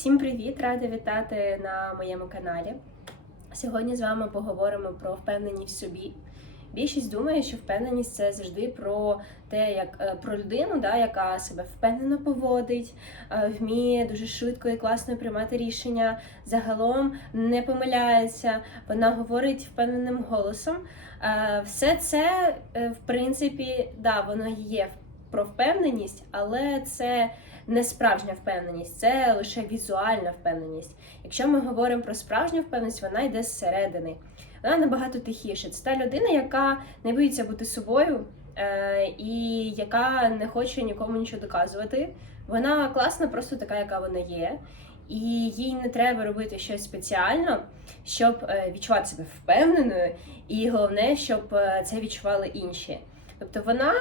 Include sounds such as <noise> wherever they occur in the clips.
Всім привіт! Рада вітати на моєму каналі. Сьогодні з вами поговоримо про впевненість в собі. Більшість думає, що впевненість це завжди про те, як е, про людину, да, яка себе впевнено поводить, е, вміє дуже швидко і класно приймати рішення, загалом не помиляється, вона говорить впевненим голосом. Е, Все це, в принципі, да, воно є про впевненість, але це не справжня впевненість, це лише візуальна впевненість. Якщо ми говоримо про справжню впевненість, вона йде зсередини. Вона набагато тихіше. Це та людина, яка не боїться бути собою е, і яка не хоче нікому нічого доказувати. Вона класна, просто така, яка вона є. І їй не треба робити щось спеціально, щоб е, відчувати себе впевненою, і головне, щоб е, це відчували інші. Тобто вона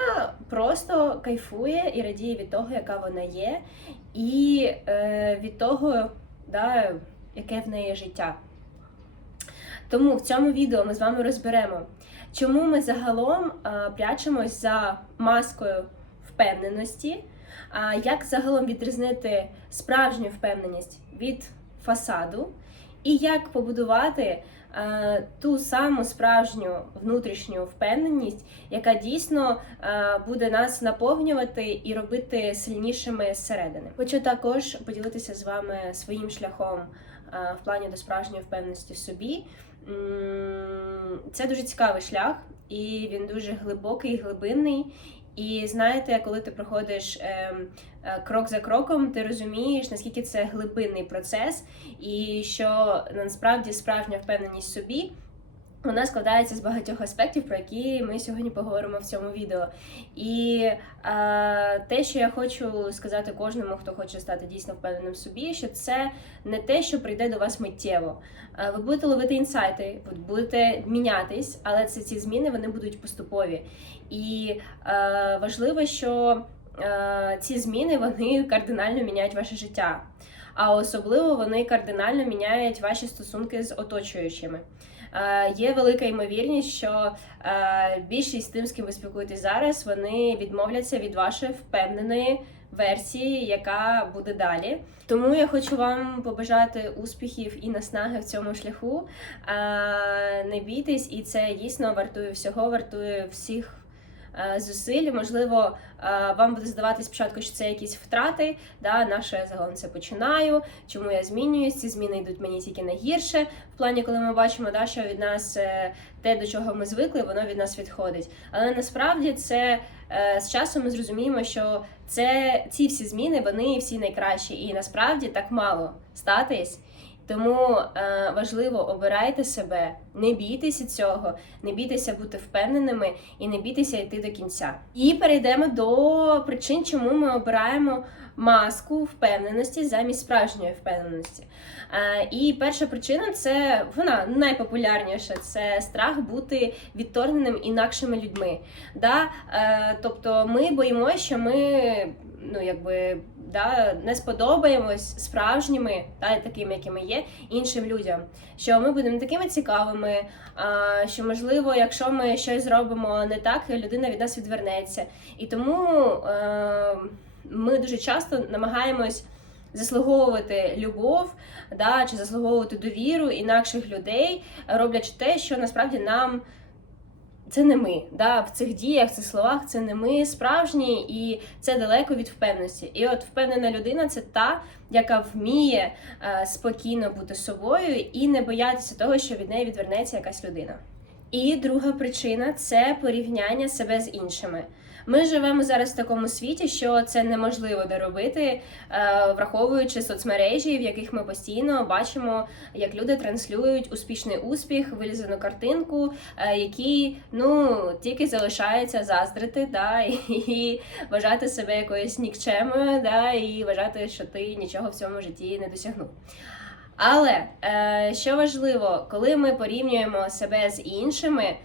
просто кайфує і радіє від того, яка вона є, і е, від того, да, яке в неї життя. Тому в цьому відео ми з вами розберемо, чому ми загалом е, прячемось за маскою впевненості, а як загалом відрізнити справжню впевненість від фасаду, і як побудувати е, ту саму справжню внутрішню впевненість, яка дійсно е, буде нас наповнювати і робити сильнішими зсередини. Хочу також поділитися з вами своїм шляхом е, в плані до справжньої впевненості в собі. Це дуже цікавий шлях, і він дуже глибокий, глибинний. І знаєте, коли ти проходиш ем, е, крок за кроком, ти розумієш, наскільки це глибинний процес, і що насправді справжня впевненість в собі. Вона складається з багатьох аспектів, про які ми сьогодні поговоримо в цьому відео. І е, те, що я хочу сказати кожному, хто хоче стати дійсно впевненим в собі, що це не те, що прийде до вас миттєво. Е, ви будете ловити інсайти, будете мінятись, але це ці зміни вони будуть поступові. І е, важливо, що е, ці зміни вони кардинально міняють ваше життя. А особливо вони кардинально міняють ваші стосунки з оточуючими. Е, Є велика ймовірність, що е, більшість з тим, з ким ви спілкуєтесь зараз, вони відмовляться від вашої впевненої версії, яка буде далі. Тому я хочу вам побажати успіхів і наснаги в цьому шляху. Е, Не бійтесь, і це дійсно вартує всього, вартує всіх. Е, Зусиль, можливо, е, вам буде здаватись спочатку, що це якісь втрати. Да, на що я загалом це починаю, чому я змінююсь, ці зміни йдуть мені тільки на гірше. В плані, коли ми бачимо, да, що від нас е, те, до чого ми звикли, воно від нас відходить. Але насправді це з часом ми зрозуміємо, що це ці всі зміни, вони всі найкращі, і насправді так мало статись. Тому е, важливо обирайте себе, не бійтеся цього, не бійтеся бути впевненими і не бійтеся йти до кінця. І перейдемо до причин, чому ми обираємо маску впевненості замість справжньої впевненості. Е, і перша причина це вона найпопулярніша це страх бути відторгненим інакшими людьми. Да? Е, тобто ми боїмося, що ми ну, якби, да, не сподобаємось справжніми, та, такими, якими є, іншим людям. Що ми будемо такими цікавими, а, що можливо, якщо ми щось зробимо не так, людина від нас відвернеться. І тому е, ми дуже часто намагаємось заслуговувати любов, да, чи заслуговувати довіру інакших людей, роблячи те, що насправді нам. Це не ми, да, в цих діях, в цих словах це не ми справжні, і це далеко від впевненості. І от впевнена людина це та, яка вміє е, спокійно бути собою і не боятися того, що від неї відвернеться якась людина. І друга причина це порівняння себе з іншими. Ми живемо зараз в такому світі, що це неможливо доробити, е, враховуючи соцмережі, в яких ми постійно бачимо, як люди транслюють успішний успіх, вилізану картинку, е, які ну тільки залишається заздрити, да, <laughs> і вважати себе якоюсь нікчемою, да, і вважати, що ти нічого в цьому житті не досягнув. Але е, що важливо, коли ми порівнюємо себе з іншими,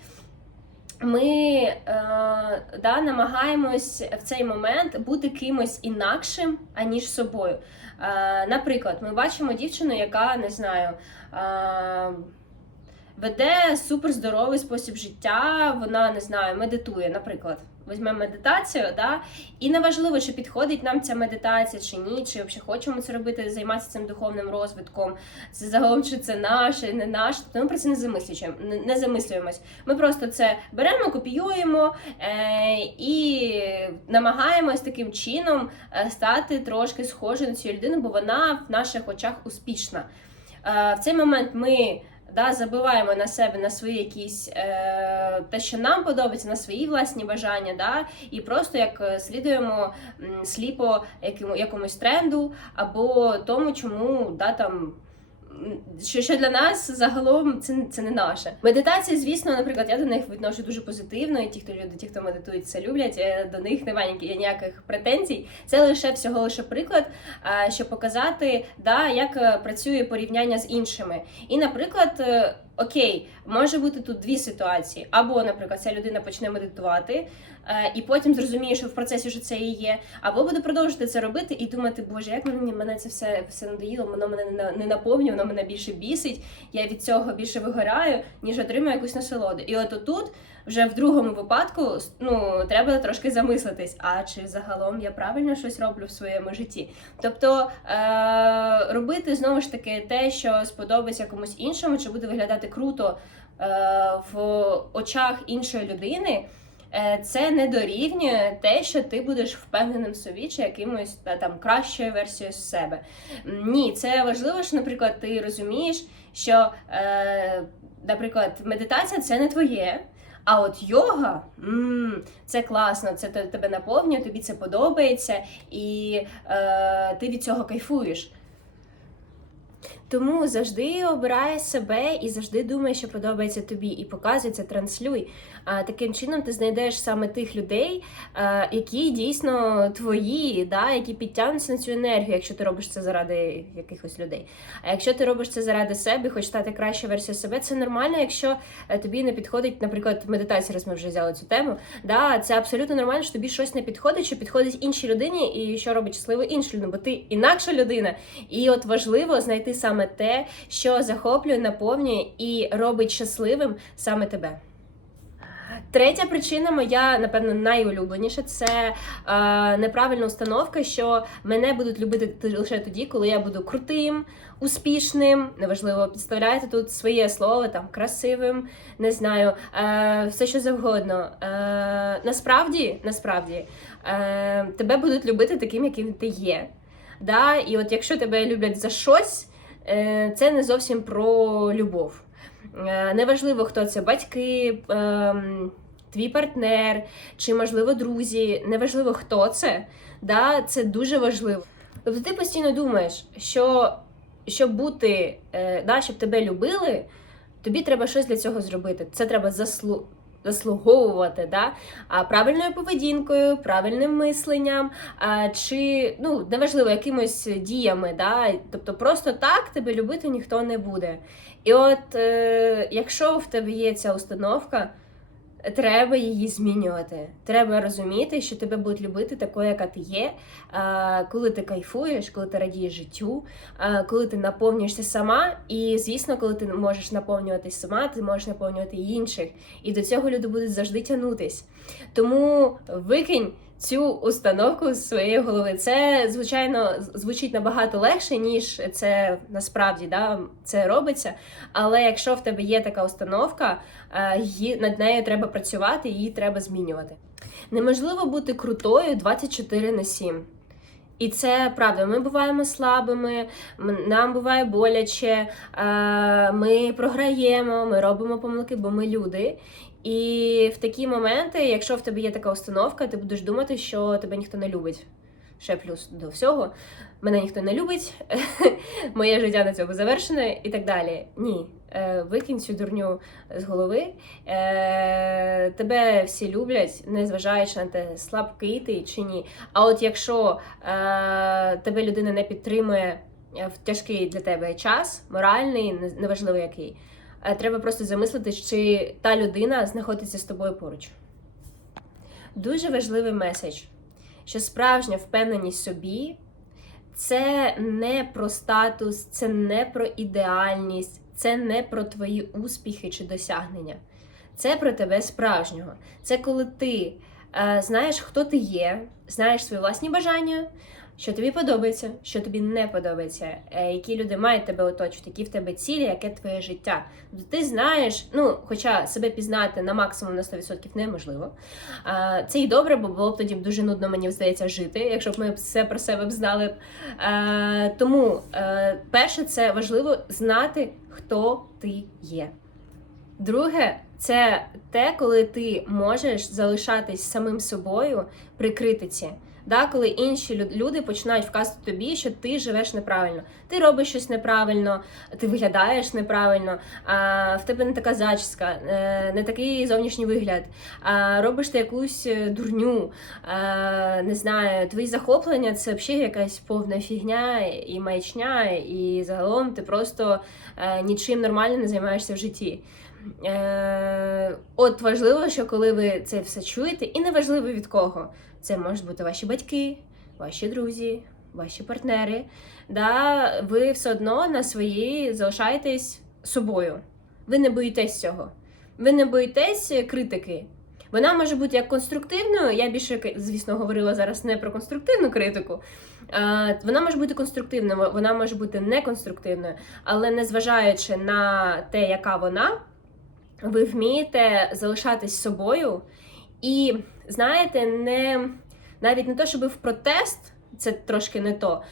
ми е, да, намагаємось в цей момент бути кимось інакшим, аніж собою. Е, наприклад, ми бачимо дівчину, яка не знаю. Е, Веде суперздоровий спосіб життя, вона не знаю, медитує, наприклад. Візьмемо медитацію, да, і неважливо, чи підходить нам ця медитація чи ні, чи взагалі хочемо це робити, займатися цим духовним розвитком, це загалом чи це наше, не наше. Тобто ми про це не замислюємо, не- замислюємось. Ми просто це беремо, копіюємо е, і намагаємось таким чином е, стати трошки схожою на цю людину, бо вона в наших очах успішна. Е, в цей момент ми да, забиваємо на себе на свої якісь е, те, що нам подобається, на свої власні бажання, да, і просто як е, слідуємо сліпо якому, якомусь тренду або тому, чому да, там. Що, що для нас загалом це, це не наше. Медитація, звісно, наприклад, я до них відношу дуже позитивно, і ті, хто люди, ті, хто медитують, це люблять. е, До них немає ніяких- ніяких претензій. Це лише всього лише приклад, щоб показати, да, як е, працює порівняння з іншими. І, наприклад, е, окей, може бути тут дві ситуації. Або, наприклад, ця людина почне медитувати, е, і потім зрозуміє, що в процесі вже це і є, або буде продовжувати це робити і думати, боже, як мені мене це все, все надоїло, воно мене не, наповнює, воно мене більше бісить, я від цього більше вигораю, ніж отримую якусь насолоду. І от отут. Вже в другому випадку ну треба трошки замислитись, а чи загалом я правильно щось роблю в своєму житті? Тобто е- робити знову ж таки те, що сподобається комусь іншому, чи буде виглядати круто е- в очах іншої людини. е, Це не дорівнює те, що ти будеш впевненим собі чи якимось там кращою версією себе. Ні, це важливо, що, наприклад, ти розумієш, що, е, наприклад, медитація це не твоє. А от йога, м, це класно, це тебе наповнює, тобі це подобається, і е, ти від цього кайфуєш. Тому завжди обирай себе і завжди думай, що подобається тобі, і показуй це, транслюй. А таким чином ти знайдеш саме тих людей, які дійсно твої, да, які підтягнуться на цю енергію, якщо ти робиш це заради якихось людей. А якщо ти робиш це заради себе, хочеш стати кращою версією себе, це нормально, якщо е, тобі не підходить, наприклад, медитація, раз ми вже взяли цю тему. Да, це абсолютно нормально, що тобі щось не підходить, що підходить іншій людині, і що робить щасливою іншу людину, бо ти інакша людина. І от важливо знайти саме те, що захоплює, наповнює і робить щасливим саме тебе. Третя причина моя, напевно, найулюбленіша це е, неправильна установка, що мене будуть любити лише тоді, коли я буду крутим, успішним, неважливо, підставляйте тут своє слово, там красивим, не знаю, е, все що завгодно. Е, насправді, насправді, е, тебе будуть любити таким, яким ти є. Да? І от якщо тебе люблять за щось, це не зовсім про любов. Е, Неважливо, хто це батьки, ем, твій партнер, чи, можливо, друзі, неважливо, хто це, да, це дуже важливо. Тобто ти постійно думаєш, що щоб бути, е, да, щоб тебе любили, тобі треба щось для цього зробити. Це треба заслу... заслуговувати, да? а правильною поведінкою, правильним мисленням, а, чи ну, неважливо, якимось діями. Да? Тобто просто так тебе любити ніхто не буде. І от е, якщо в тебе є ця установка, треба її змінювати. Треба розуміти, що тебе будуть любити такою, яка ти є, коли ти кайфуєш, коли ти радієш життю, коли ти наповнюєшся сама. І звісно, коли ти можеш наповнюватись сама, ти можеш наповнювати інших. І до цього люди будуть завжди тягнутись. Тому викинь. Цю установку з своєї голови. Це, звичайно, звучить набагато легше, ніж це насправді да, це робиться. Але якщо в тебе є така установка, е, її над нею треба працювати, її треба змінювати. Неможливо бути крутою 24 на 7. І це правда, ми буваємо слабими, нам буває боляче, е, ми програємо, ми робимо помилки, бо ми люди. І в такі моменти, якщо в тебе є така установка, ти будеш думати, що тебе ніхто не любить. Ще плюс до всього, мене ніхто не любить, <laughs> моє життя на цьому завершене і так далі. Ні, е, викинь цю дурню з голови. Е, Тебе всі люблять, незважаючи на те, слабкий ти чи ні. А от якщо е, тебе людина не підтримує в тяжкий для тебе час, моральний, неважливо який, треба просто замислитись, чи та людина знаходиться з тобою поруч. Дуже важливий меседж, що справжня впевненість в собі це не про статус, це не про ідеальність, це не про твої успіхи чи досягнення. Це про тебе справжнього. Це коли ти е, знаєш, хто ти є, знаєш свої власні бажання, що тобі подобається, що тобі не подобається, е, які люди мають тебе оточувати, які в тебе цілі, яке твоє життя. Ти знаєш, ну, хоча себе пізнати на максимум на 100% неможливо. Це і добре, бо було б тоді дуже нудно, мені здається, жити, якщо б ми все про себе б знали. Тому е, перше, це важливо знати, хто ти є. Друге, це те, коли ти можеш залишатись самим собою при критиці. Да, коли інші люди починають вказувати тобі, що ти живеш неправильно, ти робиш щось неправильно, ти виглядаєш неправильно, а в тебе не така зачіска, е, не такий зовнішній вигляд, а робиш ти якусь е, дурню, е, не знаю, твої захоплення це взагалі якась повна фігня і маячня, і загалом ти просто е, нічим нормальним не займаєшся в житті. От важливо, що коли ви це все чуєте, і неважливо від кого. Це можуть бути ваші батьки, ваші друзі, ваші партнери. Да, ви все одно на своїй залишаєтесь собою. Ви не боїтесь цього. Ви не боїтесь критики. Вона може бути як конструктивною. Я більше, звісно, говорила зараз не про конструктивну критику. Вона може бути конструктивною, вона може бути неконструктивною, але незважаючи на те, яка вона, ви вмієте залишатись собою і, знаєте, не навіть не то, щоб в протест, це трошки не то,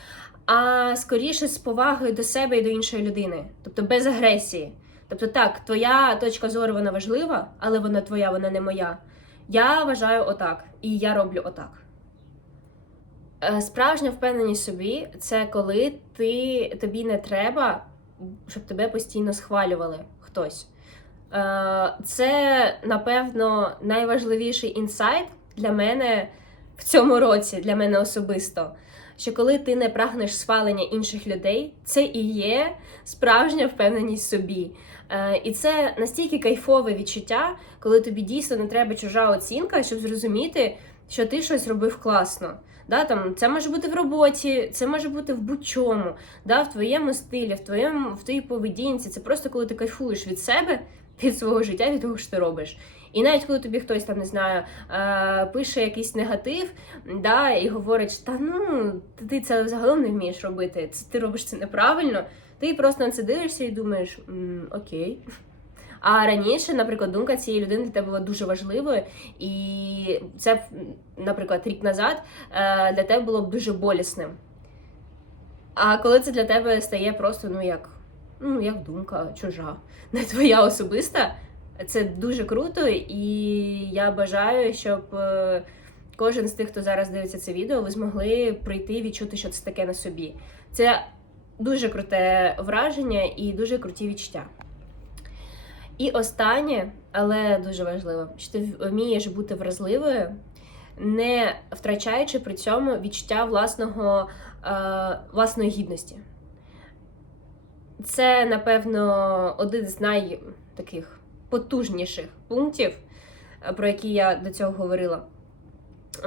а скоріше з повагою до себе і до іншої людини, тобто без агресії. Тобто, так, твоя точка зору вона важлива, але вона твоя, вона не моя. Я вважаю отак, і я роблю отак. Е, Справжня впевненість собі це коли ти, тобі не треба, щоб тебе постійно схвалювали хтось. Е, Це, напевно, найважливіший інсайт для мене в цьому році, для мене особисто. Що коли ти не прагнеш схвалення інших людей, це і є справжня впевненість собі. Е, І це настільки кайфове відчуття, коли тобі дійсно не треба чужа оцінка, щоб зрозуміти, що ти щось робив класно. Да, там, це може бути в роботі, це може бути в будь-чому, да, в твоєму стилі, в твоєму в твоїй поведінці. Це просто коли ти кайфуєш від себе, від свого життя, від того, що ти робиш. І навіть коли тобі хтось там не знаю, е, пише якийсь негатив, да, і говорить, та ну ти це загалом не вмієш робити, ти робиш це неправильно. Ти просто на це дивишся і думаєш, «М, окей. А раніше, наприклад, думка цієї людини для тебе була дуже важливою, і це, наприклад, рік назад е, для тебе було б дуже болісним. А коли це для тебе стає просто ну як, ну, як думка чужа, <laughs> не твоя особиста, це дуже круто, і я бажаю, щоб е, кожен з тих, хто зараз дивиться це відео, ви змогли прийти і відчути, що це таке на собі. Це дуже круте враження і дуже круті відчуття. І останнє, але дуже важливо, що ти вмієш бути вразливою, не втрачаючи при цьому відчуття власного, е, власної гідності. Це, напевно, один з найтаких потужніших пунктів, е, про які я до цього говорила.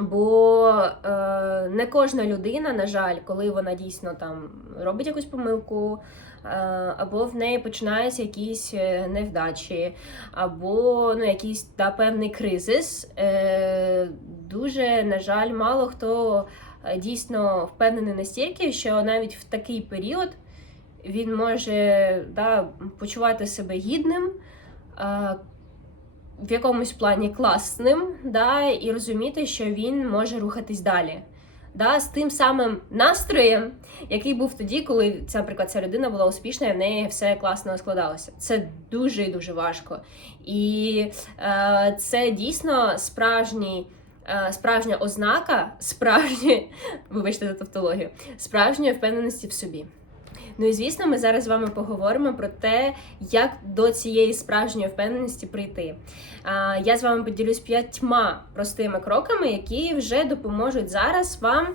Бо е, не кожна людина, на жаль, коли вона дійсно там робить якусь помилку, е, або в неї починаються якісь е, невдачі, або ну, якийсь та, певний кризис, е, дуже, на жаль, мало хто е, дійсно впевнений настільки, що навіть в такий період він може да, почувати себе гідним. Е, в якомусь плані класним, да, і розуміти, що він може рухатись далі. Да, З тим самим настроєм, який був тоді, коли ця, наприклад, ця людина була успішна і в неї все класно складалося. Це дуже і дуже важко. І е, це дійсно справжній. е, Справжня ознака, справжні, <laughs> вибачте за тавтологію, справжньої впевненості в собі. Ну і звісно, ми зараз з вами поговоримо про те, як до цієї справжньої впевненості прийти. Я з вами поділюсь п'ятьма простими кроками, які вже допоможуть зараз вам.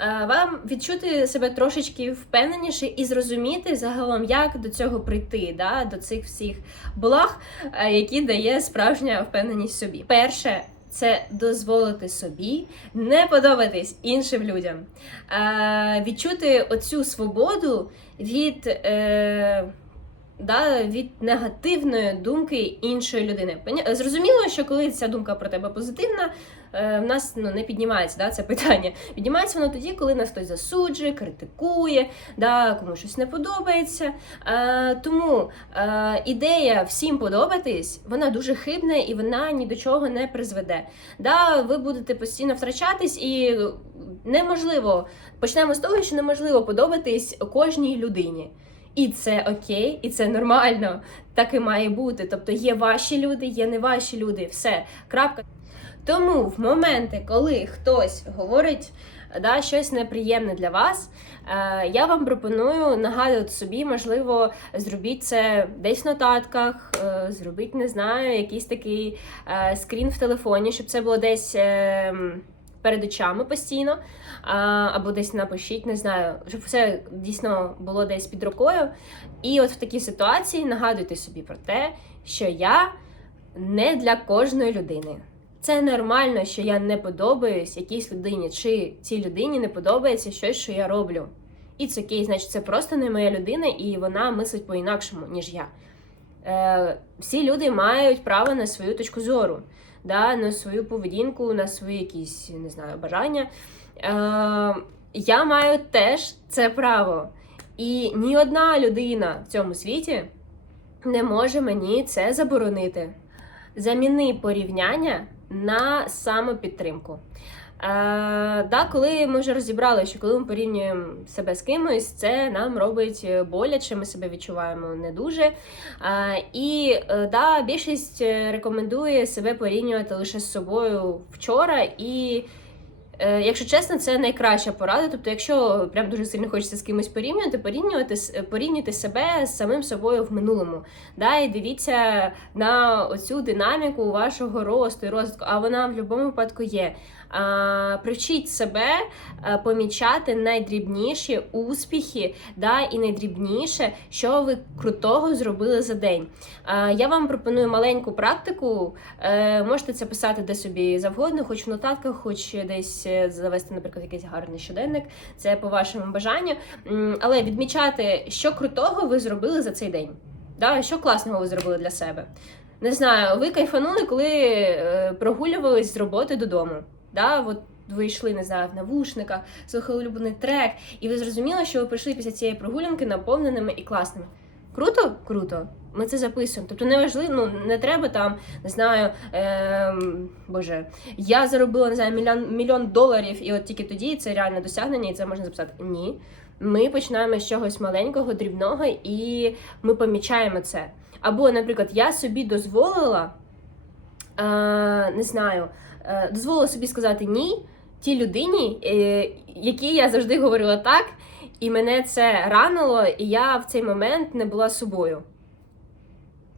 е, Вам відчути себе трошечки впевненіше і зрозуміти загалом, як до цього прийти, да, до цих всіх благ, е, які дає справжня впевненість собі. Перше, це дозволити собі не подобатись іншим людям, відчути оцю свободу від е, да, від негативної думки іншої людини. Зрозуміло, що коли ця думка про тебе позитивна, в нас ну, не піднімається да, це питання. Піднімається воно тоді, коли нас хтось засуджує, критикує, да, кому щось не подобається. Е, тому е, ідея всім подобатись, вона дуже хибна і вона ні до чого не призведе. Да, ви будете постійно втрачатись і неможливо. Почнемо з того, що неможливо подобатись кожній людині. І це окей, і це нормально. Так і має бути. Тобто є ваші люди, є не ваші люди. Все, крапка. Тому в моменти, коли хтось говорить да, щось неприємне для вас, е, я вам пропоную нагадувати собі, можливо, зробіть це десь в нотатках, е, зробіть, не знаю, якийсь такий е, скрін в телефоні, щоб це було десь. е, Перед очами постійно, або десь напишіть, не знаю, щоб все дійсно було десь під рукою. І от в такій ситуації нагадуйте собі про те, що я не для кожної людини. Це нормально, що я не подобаюсь якійсь людині, чи цій людині не подобається щось, що я роблю. І це окей, значить, це просто не моя людина, і вона мислить по-інакшому, ніж я. Е, всі люди мають право на свою точку зору, да, на свою поведінку, на свої якісь, не знаю, бажання. Е, я маю теж це право. І ні одна людина в цьому світі не може мені це заборонити. Заміни порівняння на самопідтримку. Е, да, коли ми вже розібрали, що коли ми порівнюємо себе з кимось, це нам робить боляче, ми себе відчуваємо не дуже. Е, і е, да, більшість е, рекомендує себе порівнювати лише з собою вчора і. Е, Якщо чесно, це найкраща порада. Тобто, якщо прям дуже сильно хочеться з кимось порівнювати, порівнювати порівнюйте себе з самим собою в минулому. Да, і дивіться на оцю динаміку вашого росту і розвитку, а вона в будь-якому випадку є. Привчіть себе помічати найдрібніші успіхи, да, і найдрібніше, що ви крутого зробили за день. Я вам пропоную маленьку практику. Е, можете це писати де собі завгодно, хоч в нотатках, хоч десь е, завести, наприклад, якийсь гарний щоденник. Це по вашому бажанню. Але відмічати, що крутого ви зробили за цей день. Да? Що класного ви зробили для себе. Не знаю, ви кайфанули, коли е, прогулювались з роботи додому. Да? От ви йшли, не знаю, в навушниках, слухали улюблений трек, і ви зрозуміли, що ви прийшли після цієї прогулянки наповненими і класними. Круто? Круто. Ми це записуємо. Тобто не важливо, ну не треба там, не знаю, ем, боже, я заробила не знаю, мільйон, мільйон доларів, і от тільки тоді це реальне досягнення, і це можна записати. Ні. Ми починаємо з чогось маленького, дрібного, і ми помічаємо це. Або, наприклад, я собі дозволила, е, не знаю, е, дозволила собі сказати ні тій людині, е, якій я завжди говорила так, і мене це ранило, і я в цей момент не була собою.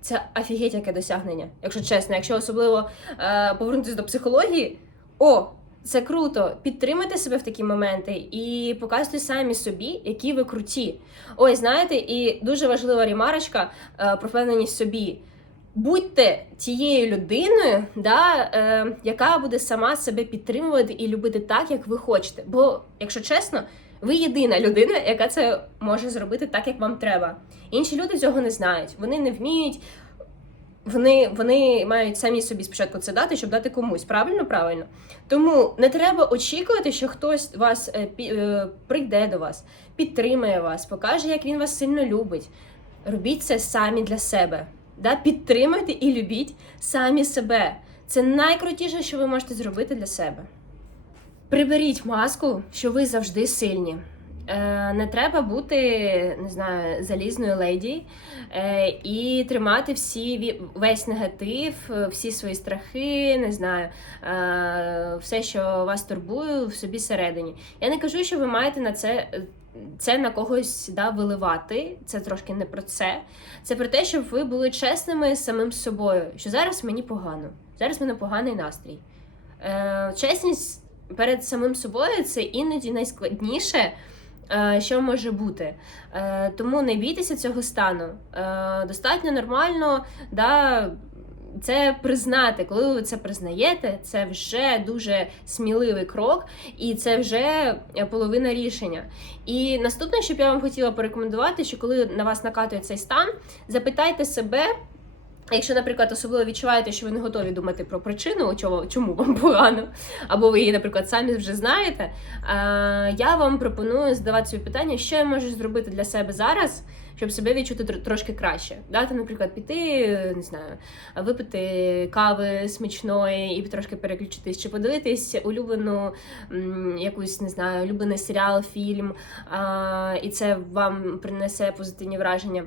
Це офігеть яке досягнення, якщо чесно. Якщо особливо е, повернутися до психології, о, це круто! Підтримайте себе в такі моменти і показуйте самі собі, які ви круті. Ой, знаєте, і дуже важлива ремарочка е, про впевненість собі. Будьте тією людиною, да, е, яка буде сама себе підтримувати і любити так, як ви хочете. Бо, якщо чесно, ви єдина людина, яка це може зробити так, як вам треба. Інші люди цього не знають, вони не вміють. Вони, вони мають самі собі спочатку це дати, щоб дати комусь. Правильно, правильно. Тому не треба очікувати, що хтось вас е, е, прийде до вас, підтримає вас, покаже, як він вас сильно любить. Робіть це самі для себе. Да? Підтримуйте і любіть самі себе. Це найкрутіше, що ви можете зробити для себе. Приберіть маску, що ви завжди сильні. Е, не треба бути, не знаю, залізною леді е, і тримати всі весь негатив, е, всі свої страхи, не знаю, все, що вас турбує, в собі всередині. Я не кажу, що ви маєте на це. Це на когось да, виливати, це трошки не про це. Це про те, щоб ви були чесними з самим собою, що зараз мені погано, зараз в мене поганий настрій. Е, чесність перед самим собою це іноді найскладніше, е, що може бути. Е, тому не бійтеся цього стану. Е, достатньо нормально, да, це признати. Коли ви це признаєте, це вже дуже сміливий крок, і це вже половина рішення. І наступне, що б я вам хотіла порекомендувати, що коли на вас накатує цей стан, запитайте себе. Якщо, наприклад, особливо відчуваєте, що ви не готові думати про причину, чому, чому вам погано, або ви її, наприклад, самі вже знаєте, е, я вам пропоную задавати собі питання, що я можу зробити для себе зараз, щоб себе відчути трошки краще. Дати, наприклад, піти, не знаю, випити кави смачної і трошки переключитись, чи подивитись улюблену якусь, не знаю, улюблений серіал, фільм, і це вам принесе позитивні враження.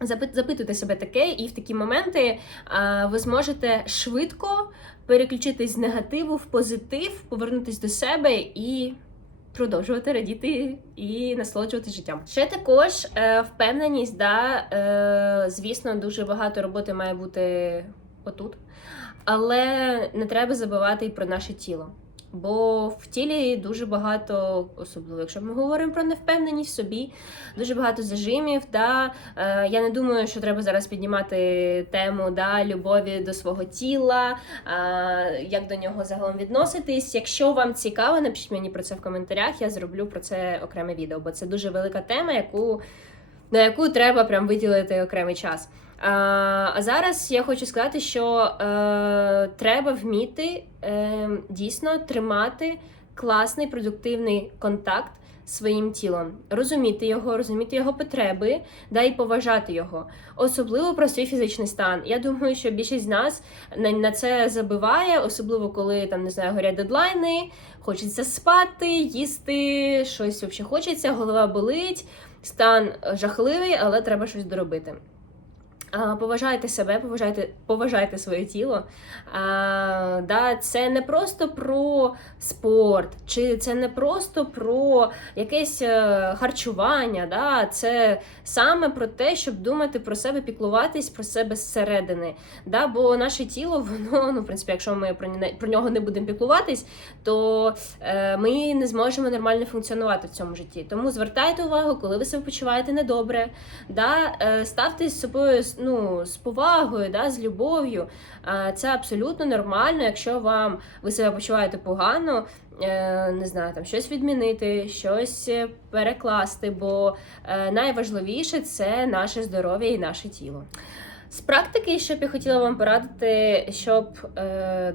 Запитуйте себе таке, і в такі моменти а, ви зможете швидко переключитись з негативу в позитив, повернутись до себе і продовжувати радіти і насолоджуватися життям. Ще також е, впевненість, да, е, звісно, дуже багато роботи має бути отут, але не треба забувати і про наше тіло. Бо в тілі дуже багато, особливо якщо ми говоримо про невпевненість в собі, дуже багато зажимів. Да? Е, я не думаю, що треба зараз піднімати тему да, любові до свого тіла, е, як до нього загалом відноситись. Якщо вам цікаво, напишіть мені про це в коментарях. Я зроблю про це окреме відео, бо це дуже велика тема, яку, на яку треба прям виділити окремий час. А, а зараз я хочу сказати, що е, треба вміти е, дійсно тримати класний продуктивний контакт своїм тілом, розуміти його, розуміти його потреби, да і поважати його, особливо про свій фізичний стан. Я думаю, що більшість з нас на, на це забиває, особливо коли там не знаю, горять дедлайни, хочеться спати, їсти, щось взагалі хочеться, голова болить, стан жахливий, але треба щось доробити. Поважайте себе, поважайте, поважайте своє тіло. А, да, Це не просто про спорт, чи це не просто про якесь е, харчування. Да? Це саме про те, щоб думати про себе, піклуватись про себе зсередини. Да? Бо наше тіло, <laughs> воно, ну, в принципі, якщо ми про, про нього не будемо піклуватись, то е, ми не зможемо нормально функціонувати в цьому житті. Тому звертайте увагу, коли ви себе почуваєте недобре, да? е, ставте з собою ну, з повагою, да? з любов'ю. Е, Це абсолютно нормально, якщо вам ви себе почуваєте погано, е, не знаю, там щось відмінити, щось е, перекласти, бо найважливіше це наше здоров'я і наше тіло. З практики, що я хотіла вам порадити, щоб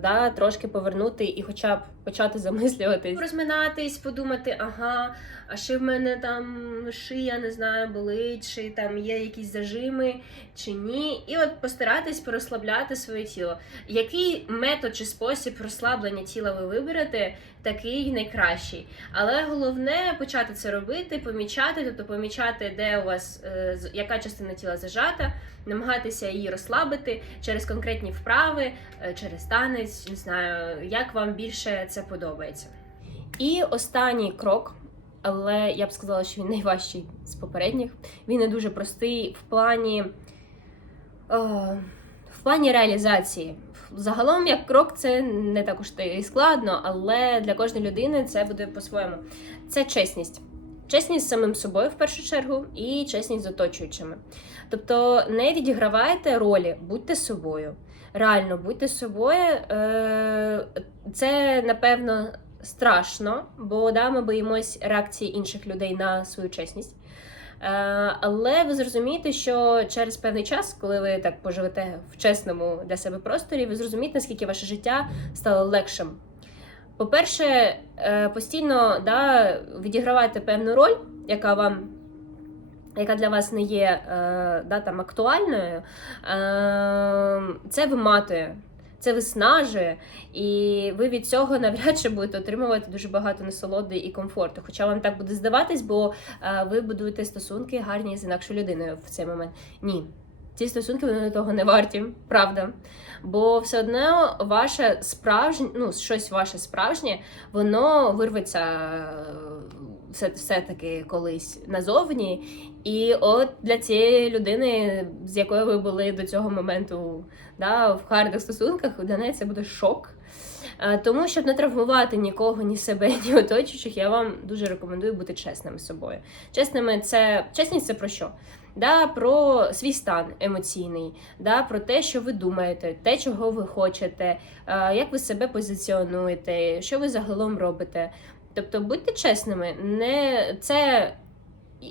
да, трошки повернути і хоча б почати замислюватись, розминатись, подумати, ага, а ще в мене там шия, не знаю, болить, чи там є якісь зажими, чи ні. І от постаратись порозслабляти своє тіло. Який метод чи спосіб розслаблення тіла ви виберете, такий найкращий. Але головне почати це робити, помічати, тобто помічати, де у вас е, яка частина тіла зажата, намагатися її розслабити через конкретні вправи, е, через танець, не знаю, як вам більше це подобається. І останній крок. Але я б сказала, що він найважчий з попередніх. Він не дуже простий в плані, е, в плані реалізації. Загалом, як крок, це не так уж та складно, але для кожної людини це буде по-своєму. Це чесність. Чесність з самим собою в першу чергу, і чесність з оточуючими. Тобто не відігравайте ролі, будьте собою. Реально, будьте собою. Е, Це напевно страшно, бо да, ми боїмось реакції інших людей на свою чесність. Е, Але ви зрозумієте, що через певний час, коли ви так поживете в чесному для себе просторі, ви зрозумієте, наскільки ваше життя стало легшим. По-перше, е, постійно да, відігравайте певну роль, яка вам. Яка для вас не є да, там, актуальною, це виматує, це виснажує, і ви від цього навряд чи будете отримувати дуже багато насолоди і комфорту. Хоча вам так буде здаватись, бо е, ви будуєте стосунки гарні з інакшою людиною в цей момент. Ні. Ці стосунки вони того не варті, правда. Бо все одно ваше справжнє, ну, щось ваше справжнє, воно вирветься все, все-таки колись назовні. І от для цієї людини, з якою ви були до цього моменту да, в хардих стосунках, для неї це буде шок. Тому, щоб не травмувати нікого, ні себе, <laughs> ні оточуючих, я вам дуже рекомендую бути чесними з собою. Чесними це чесність це про що? Да, про свій стан емоційний, да, про те, що ви думаєте, те, чого ви хочете, е, як ви себе позиціонуєте, що ви загалом робите. Тобто будьте чесними, не це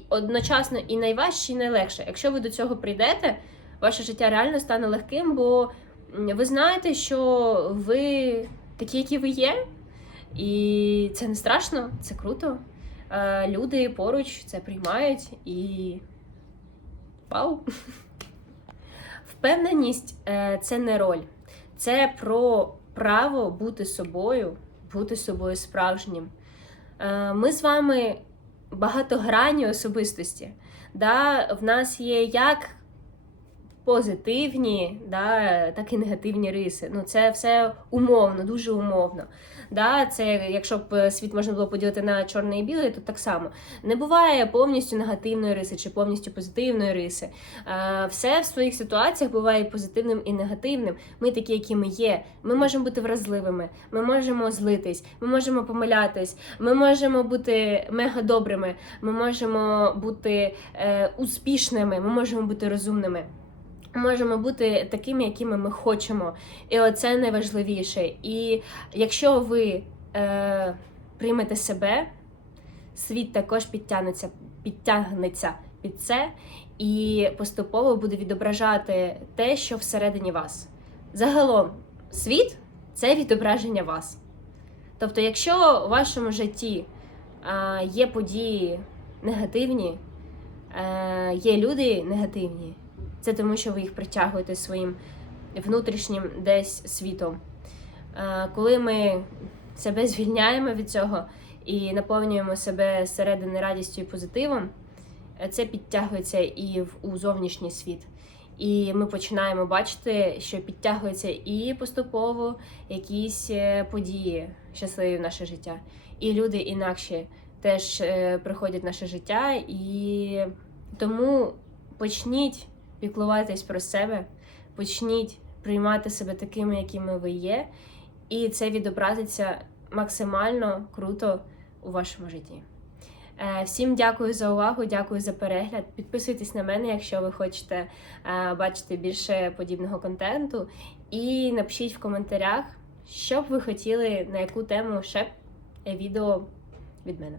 одночасно і найважче, і найлегше. Якщо ви до цього прийдете, ваше життя реально стане легким, бо ви знаєте, що ви такі, які ви є, і це не страшно, це круто. Е, Люди поруч це приймають і вау! Впевненість е, це не роль, це про право бути собою, бути собою справжнім. Е, Ми з вами багатогранні особистості. Да? В нас є як позитивні, да, так і негативні риси. Ну, це все умовно, дуже умовно. Да? Це, якщо б е, світ можна було поділити на чорне і біле, то так само. Не буває повністю негативної риси чи повністю позитивної риси. Все в своїх ситуаціях буває позитивним і негативним. Ми такі, які ми є. Ми можемо бути вразливими, ми можемо злитись, ми можемо помилятись, ми можемо бути мега добрими, ми можемо бути е, успішними, ми можемо бути розумними. Можемо бути такими, якими ми хочемо, і оце найважливіше. І якщо ви е, приймете себе, світ також підтягнеться, підтягнеться під це і поступово буде відображати те, що всередині вас. Загалом, світ це відображення вас. Тобто, якщо у вашому житті е, є події негативні, е, є люди негативні, це тому, що ви їх притягуєте своїм внутрішнім десь світом. Е, Коли ми себе звільняємо від цього і наповнюємо себе зсередини радістю і позитивом, е, це підтягується і у зовнішній світ. І ми починаємо бачити, що підтягуються і поступово якісь е, події щасливі в наше життя. І люди інакші теж приходять в наше життя, і тому почніть піклуватись про себе, почніть приймати себе такими, якими ви є, і це відобразиться максимально круто у вашому житті. Е, Всім дякую за увагу, дякую за перегляд. Підписуйтесь на мене, якщо ви хочете е, бачити більше подібного контенту. І напишіть в коментарях, що б ви хотіли, на яку тему ще б відео від мене.